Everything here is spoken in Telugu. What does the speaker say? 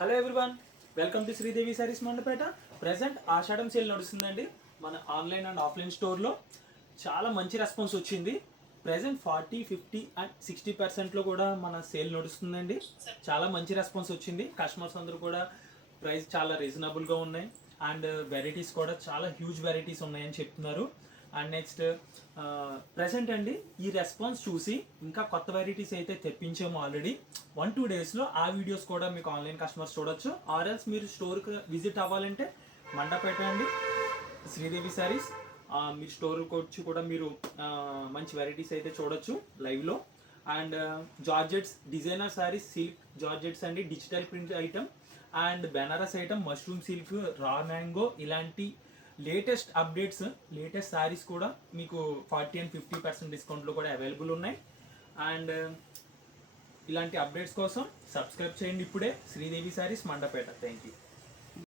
Hello everyone, welcome to Sridevi sarees Mandapeta. Present Ashadam sale నడుస్తుందండి మన ఆన్లైన్ అండ్ ఆఫ్లైన్ స్టోర్లో. చాలా మంచి రెస్పాన్స్ వచ్చింది. ప్రజెంట్ 40, 50 అండ్ 60% కూడా మన సేల్ నడుస్తుందండి. చాలా మంచి రెస్పాన్స్ వచ్చింది. కస్టమర్స్ అందరూ కూడా ప్రైస్ చాలా రీజనబుల్గా ఉన్నాయి అండ్ వెరైటీస్ కూడా చాలా హ్యూజ్ వెరైటీస్ ఉన్నాయని చెప్తున్నారు. అండ్ నెక్స్ట్ ప్రజెంట్ అండి ఈ రెస్పాన్స్ చూసి ఇంకా కొత్త వెరైటీస్ అయితే తెప్పించాము ఆల్రెడీ. 1-2 డేస్లో ఆ వీడియోస్ కూడా మీకు ఆన్లైన్ కస్టమర్స్ చూడొచ్చు. ఆర్ఎల్స్ మీరు స్టోర్కి విజిట్ అవ్వాలంటే మండపేట అండి శ్రీదేవి సారీస్. మీ స్టోర్కి వచ్చి కూడా మీరు మంచి వెరైటీస్ అయితే చూడొచ్చు లైవ్లో. And georgettes designer sarees, silk georgettes అండి, digital print item and Banaras item, mushroom silk, raw mango, ఇలాంటి లేటెస్ట్ అప్డేట్స్, లేటెస్ట్ శారీస్ కూడా మీకు 40 and 50% డిస్కౌంట్లో కూడా అవైలబుల్ ఉన్నాయి. అండ్ ఇలాంటి అప్డేట్స్ కోసం సబ్స్క్రైబ్ చేయండి ఇప్పుడే Sridevi sarees Mandapeta. Thank you.